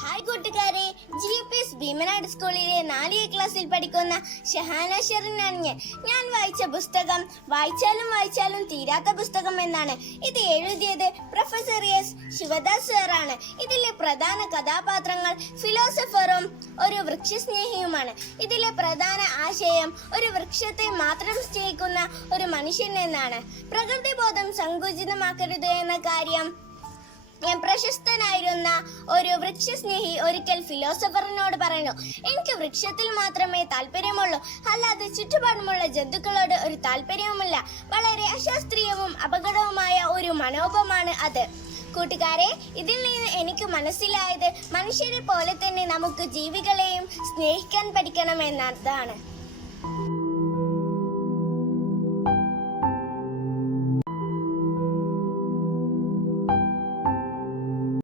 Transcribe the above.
Hi കൂട്ടുകാരെ. G P S Bheemanad സ്കൂളിലെ നാലിയ ക്ലാസ്സിൽ പഠിക്കുന്ന ഷഹാന ഷെറിനാണ് ഞാൻ. ഞാൻ വായിച്ച പുസ്തകം വായിച്ചാലും വായിച്ചാലും തീരാത്ത പുസ്തകം എന്നാണ്. ഇത് എഴുതിയത് പ്രൊഫസർ എസ് ശിവദാസ് സാറാണ് ഇതിലെ പ്രധാന കഥാപാത്രങ്ങൾ ഫിലോസഫറും ഒരു വൃക്ഷസ്നേഹിയുമാണ്. ഇതിലെ പ്രധാന ആശയം ഒരു വൃക്ഷത്തെ മാത്രം സ്നേഹിക്കുന്ന ഒരു മനുഷ്യൻ എന്നാണ്. പ്രകൃതി ബോധം സങ്കുചിതമാക്കരുത് എന്ന കാര്യം പ്രശസ്തനായിരുന്ന ഒരു വൃക്ഷസ്നേഹി ഒരിക്കൽ ഫിലോസഫറിനോട് പറഞ്ഞു എനിക്ക് വൃക്ഷത്തിൽ മാത്രമേ താല്പര്യമുള്ളൂ. അല്ലാതെ ചുറ്റുപാടുമുള്ള ജന്തുക്കളോട് ഒരു താല്പര്യവുമില്ല. വളരെ അശാസ്ത്രീയവും അപകടവുമായ ഒരു മനോഭമാണ് അത്. കൂട്ടുകാരെ ഇതിൽ നിന്ന് എനിക്ക് മനസ്സിലായത് മനുഷ്യരെ പോലെ തന്നെ നമുക്ക് ജീവികളെയും സ്നേഹിക്കാൻ പഠിക്കണം എന്നതാണ്